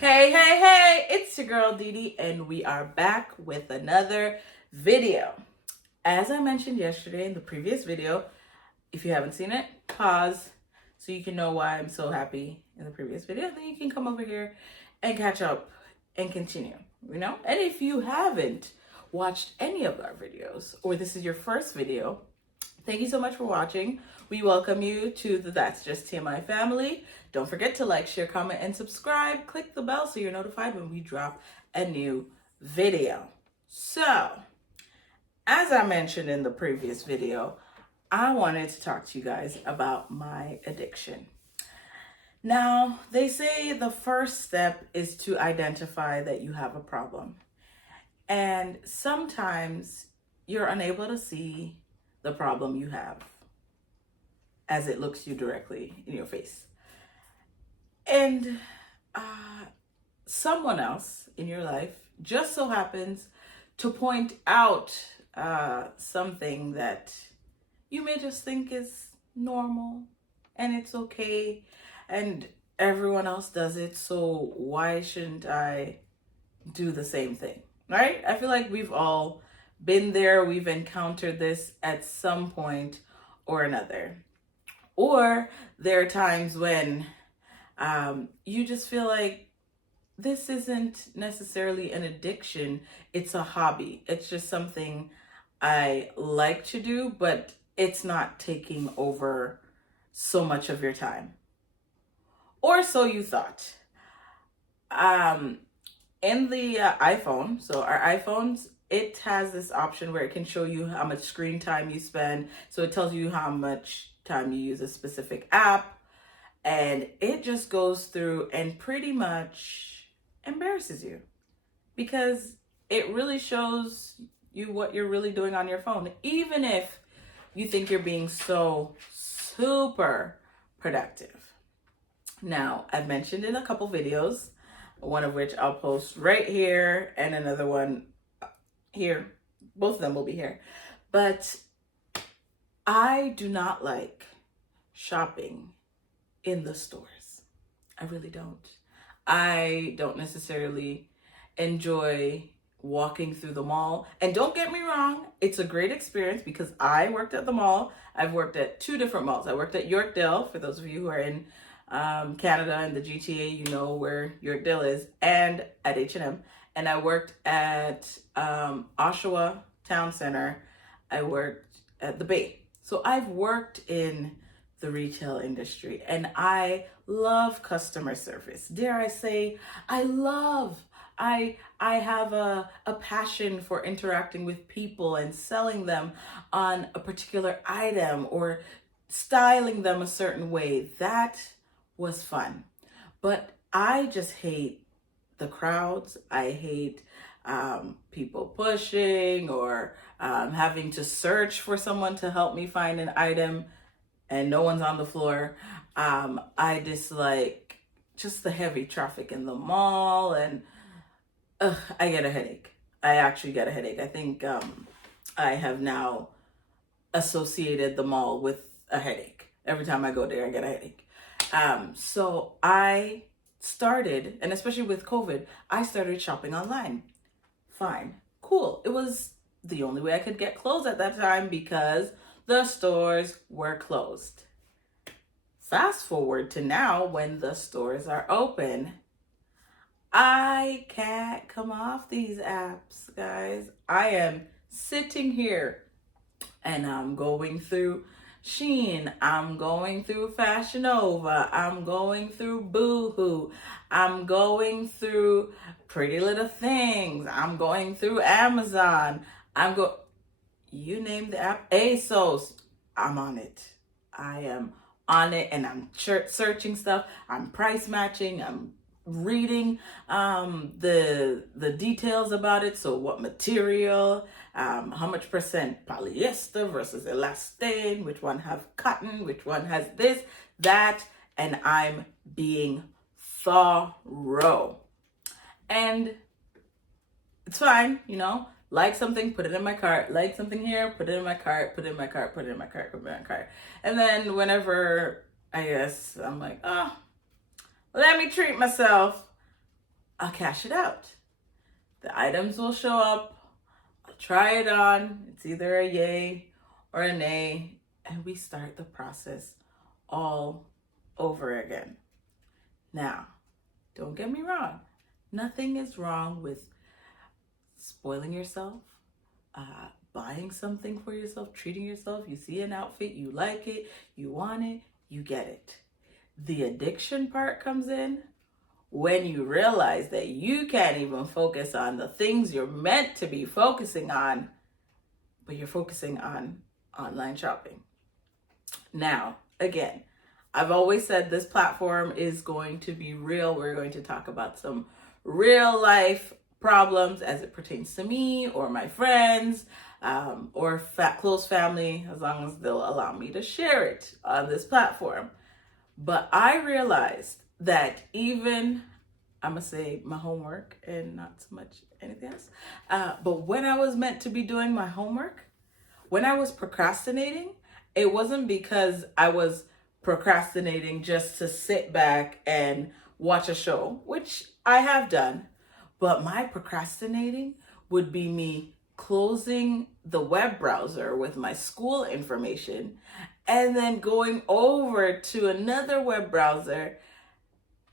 Hey, hey, hey, it's your girl Dee and we are back with another video. As I mentioned yesterday in the previous video, if you haven't seen it, pause so you can know why I'm so happy in the previous video. Then you can come over here and catch up and continue, And if you haven't watched any of our videos, or this is your first video, thank you so much for watching. We welcome you to the That's Just TMI family. Don't forget to like, share, comment, and subscribe. Click the bell so you're notified when we drop a new video. So, as I mentioned in the previous video, I wanted to talk to you guys about my addiction. Now, they say the first step is to identify that you have a problem. And sometimes you're unable to see the problem you have as it looks you directly in your face. And someone else in your life just so happens to point out something that you may just think is normal and it's okay and everyone else does it, so why shouldn't I do the same thing, right? I feel like we've all been there. We've encountered this at some point or another. Or there are times when you just feel like this isn't necessarily an addiction. It's a hobby. It's just something I like to do, but it's not taking over so much of your time. Or so you thought. In the iPhone, so our iPhones, it has this option where it can show you how much screen time you spend. So it tells you how much time you use a specific app. And it just goes through and pretty much embarrasses you. Because it really shows you what you're really doing on your phone. Even if you think you're being so super productive. Now, I've mentioned in a couple videos, one of which I'll post right here and another one here. Both of them will be here. But I do not like shopping in the stores. I really don't. I don't necessarily enjoy walking through the mall. And don't get me wrong, it's a great experience because I worked at the mall. I've worked at two different malls. I worked at Yorkdale, for those of you who are in Canada and the GTA, you know where Yorkdale is, and at H&M. And I worked at Oshawa Town Center. I worked at the Bay. So I've worked in the retail industry and I love customer service. Dare I say, I have a passion for interacting with people and selling them on a particular item or styling them a certain way. That was fun. But I just hate the crowds. I hate people pushing or having to search for someone to help me find an item and no one's on the floor. I dislike just the heavy traffic in the mall and I get a headache. I actually get a headache. I think I have now associated the mall with a headache. Every time I go there, I get a headache. So I started, and especially with COVID, I started shopping online. Fine, cool. It was the only way I could get clothes at that time because the stores were closed. Fast forward to now when the stores are open. I can't come off these apps, guys. I am sitting here and I'm going through Shein, I'm going through Fashion Nova, I'm going through Boohoo, I'm going through Pretty Little Things, I'm going through Amazon, you name the app, ASOS, I'm on it. I am on it and I'm searching stuff, I'm price matching, I'm reading the details about it. So what material, how much percent polyester versus elastane, which one have cotton, which one has this, that, and I'm being thorough. And it's fine, like something, put it in my cart, like something here, put it in my cart, put it in my cart, put it in my cart, put it in my cart. And then whenever I guess I'm like, let me treat myself. I'll cash it out. The items will show up. I'll try it on. It's either a yay or a nay. And we start the process all over again. Now, don't get me wrong. Nothing is wrong with spoiling yourself, buying something for yourself, treating yourself. You see an outfit, you like it, you want it, you get it. The addiction part comes in when you realize that you can't even focus on the things you're meant to be focusing on, but you're focusing on online shopping. Now, again, I've always said this platform is going to be real. We're going to talk about some real life problems as it pertains to me or my friends or close family, as long as they'll allow me to share it on this platform. But I realized that even, I'm going to say my homework and not so much anything else, but when I was meant to be doing my homework, when I was procrastinating, it wasn't because I was procrastinating just to sit back and watch a show, which I have done, but my procrastinating would be me closing the web browser with my school information and then going over to another web browser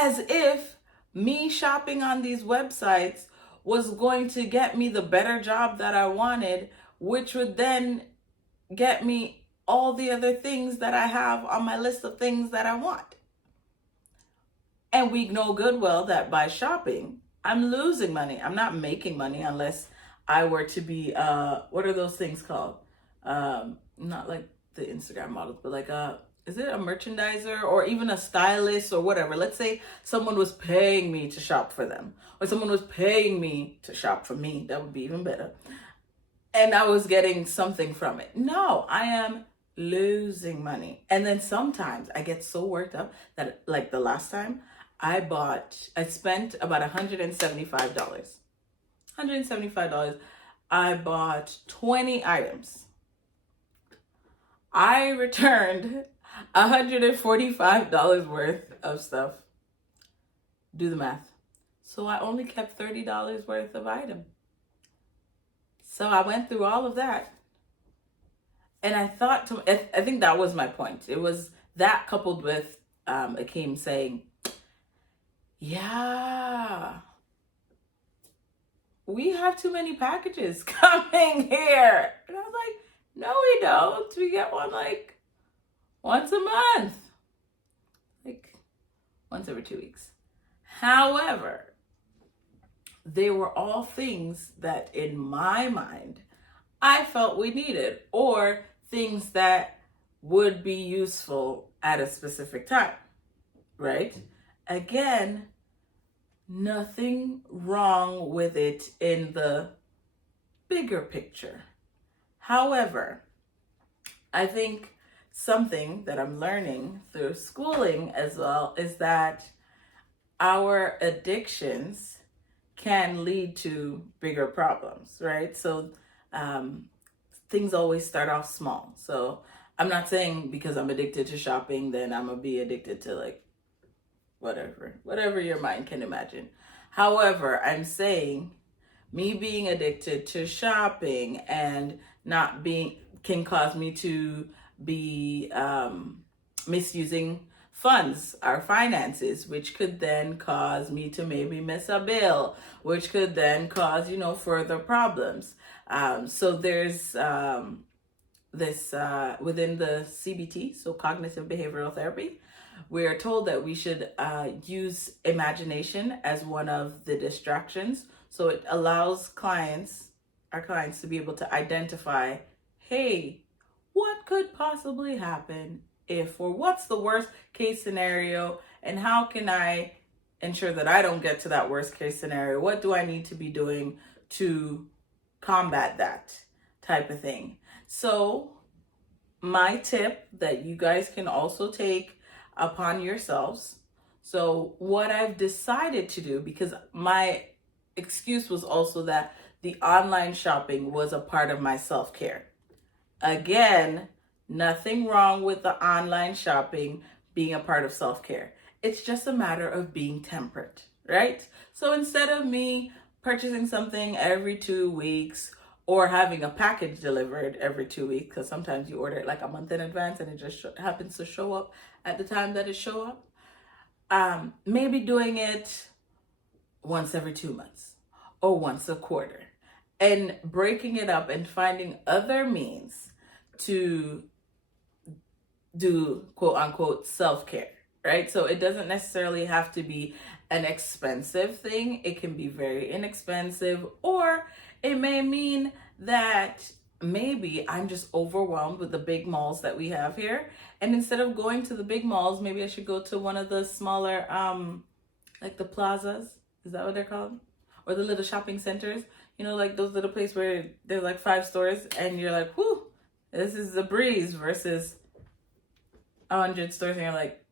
as if me shopping on these websites was going to get me the better job that I wanted, which would then get me all the other things that I have on my list of things that I want. And we know good well that by shopping, I'm losing money. I'm not making money unless I were to be, what are those things called? Not like the Instagram models, but like is it a merchandiser or even a stylist or whatever? Let's say someone was paying me to shop for them, or someone was paying me to shop for me. That would be even better. And I was getting something from it. No, I am losing money. And then sometimes I get so worked up that, like the last time I spent about $175. $175. I bought 20 items. I returned $145 worth of stuff. Do the math. So I only kept $30 worth of item. So I went through all of that. And I think that was my point. It was that coupled with Akeem saying, yeah, we have too many packages coming here. And I was like, no, we don't. We get one like once a month, like once every 2 weeks. However, they were all things that in my mind, I felt we needed, or things that would be useful at a specific time, right? Again, nothing wrong with it in the bigger picture. However, I think something that I'm learning through schooling as well is that our addictions can lead to bigger problems, right? So things always start off small. So I'm not saying because I'm addicted to shopping, then I'm gonna be addicted to like whatever your mind can imagine. However, I'm saying me being addicted to shopping and not being can cause me to be misusing funds, our finances, which could then cause me to maybe miss a bill, which could then cause, further problems. So there's this within the CBT, so cognitive behavioral therapy, we are told that we should use imagination as one of the distractions. So it allows our clients to be able to identify, hey, what could possibly happen if, or what's the worst case scenario, and how can I ensure that I don't get to that worst case scenario? What do I need to be doing to combat that type of thing? So my tip that you guys can also take upon yourselves. So what I've decided to do, because my excuse was also that the online shopping was a part of my self-care. Again, nothing wrong with the online shopping being a part of self-care. It's just a matter of being temperate, right? So instead of me purchasing something every 2 weeks or having a package delivered every 2 weeks, because sometimes you order it like a month in advance and it just happens to show up at the time that it show up, maybe doing it once every 2 months or once a quarter, and breaking it up and finding other means to do quote unquote self-care, right? So it doesn't necessarily have to be an expensive thing. It can be very inexpensive, or it may mean that maybe I'm just overwhelmed with the big malls that we have here, and instead of going to the big malls, maybe I should go to one of the smaller like the plazas, is that what they're called, or the little shopping centers, like those little places where there's like 5 stores and you're like, whoo, this is a breeze, versus 100 stores and you're like,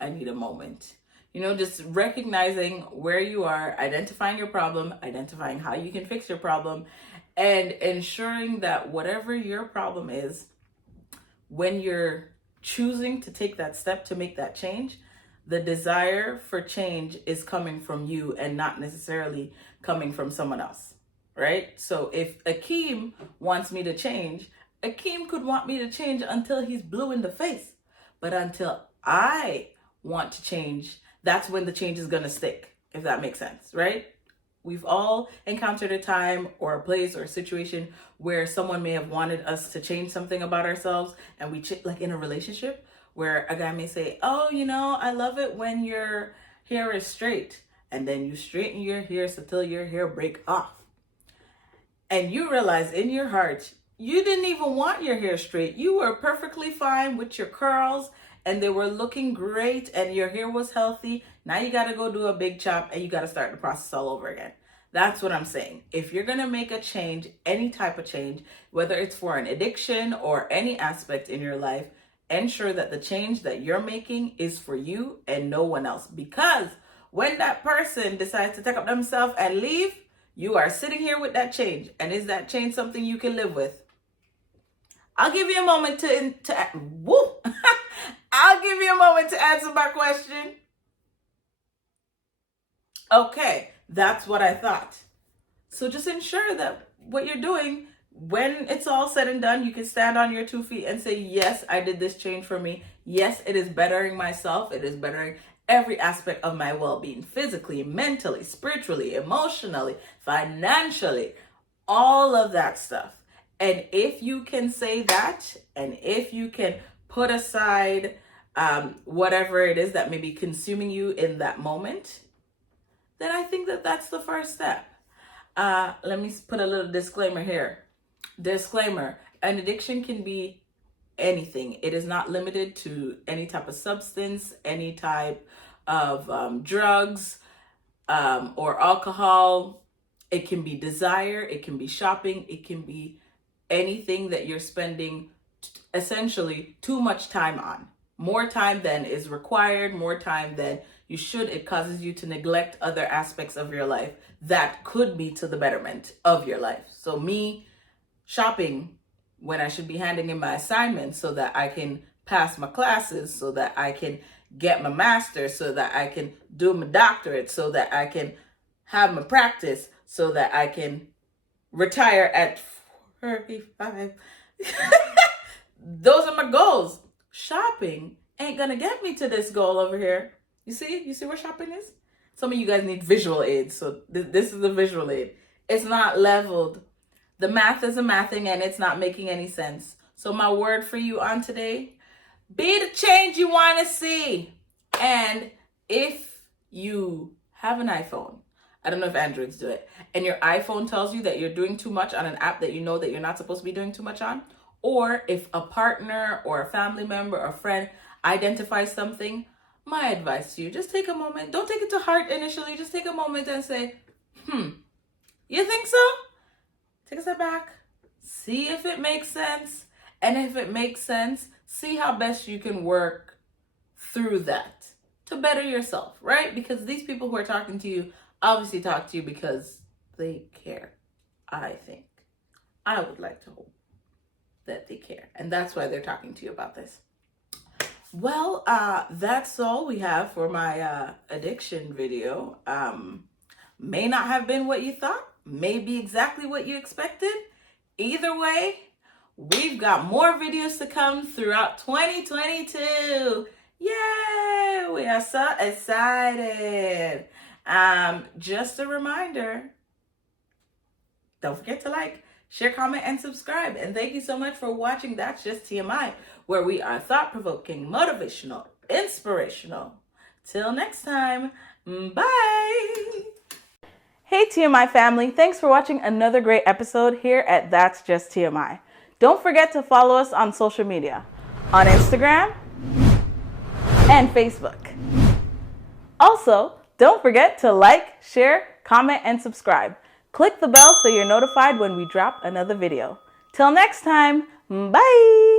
I need a moment. Just recognizing where you are, identifying your problem, identifying how you can fix your problem, and ensuring that whatever your problem is, when you're choosing to take that step to make that change, the desire for change is coming from you and not necessarily coming from someone else, right? So if Akeem wants me to change, Akeem could want me to change until he's blue in the face. But until I want to change, that's when the change is going to stick, if that makes sense, right? We've all encountered a time or a place or a situation where someone may have wanted us to change something about ourselves, and we like in a relationship where a guy may say, oh, I love it when your hair is straight, and then you straighten your hair until your hair break off. And you realize in your heart, you didn't even want your hair straight. You were perfectly fine with your curls and they were looking great and your hair was healthy. Now you got to go do a big chop and you got to start the process all over again. That's what I'm saying. If you're going to make a change, any type of change, whether it's for an addiction or any aspect in your life, ensure that the change that you're making is for you and no one else. Because when that person decides to take up themselves and leave, you are sitting here with that change. And is that change something you can live with? I'll give you a moment to woo. I'll give you a moment to answer my question. Okay, that's what I thought. So just ensure that what you're doing, when it's all said and done, you can stand on your 2 feet and say, yes, I did this change for me. Yes, it is bettering myself. It is bettering every aspect of my well-being, physically, mentally, spiritually, emotionally, financially, all of that stuff. And if you can say that, and if you can put aside whatever it is that may be consuming you in that moment, then I think that that's the first step. Let me put a little disclaimer here. Disclaimer, an addiction can be anything. It is not limited to any type of substance, any type of drugs or alcohol. It can be desire, it can be shopping, it can be anything that you're spending essentially too much time on. More time than is required, more time than you should. It causes you to neglect other aspects of your life that could be to the betterment of your life. So me shopping when I should be handing in my assignments so that I can pass my classes, so that I can get my master's, so that I can do my doctorate, so that I can have my practice, so that I can retire at 35. Those are my goals. Shopping ain't gonna get me to this goal over here. You see where shopping is? Some of you guys need visual aids, so this is the visual aid. It's not leveled. The math is a mathing and it's not making any sense. So my word for you on today, be the change you want to see. And if you have an iPhone, I don't know if Androids do it, and your iPhone tells you that you're doing too much on an app that you know that you're not supposed to be doing too much on, or if a partner or a family member or friend identifies something, my advice to you, just take a moment. Don't take it to heart initially. Just take a moment and say, you think so? Take a step back. See if it makes sense. And if it makes sense, see how best you can work through that to better yourself, right? Because these people who are talking to you obviously talk to you because they care, I think. I would like to hope that they care. And that's why they're talking to you about this. Well, that's all we have for my addiction video. May not have been what you thought, may be exactly what you expected. Either way, we've got more videos to come throughout 2022. Yay! We are so excited. Just a reminder, don't forget to like, share, comment, and subscribe. And thank you so much for watching That's Just TMI, where we are thought-provoking, motivational, inspirational. Till next time, bye! Hey TMI family, thanks for watching another great episode here at That's Just TMI. Don't forget to follow us on social media, on Instagram and Facebook. Also, don't forget to like, share, comment, and subscribe. Click the bell so you're notified when we drop another video. Till next time, bye!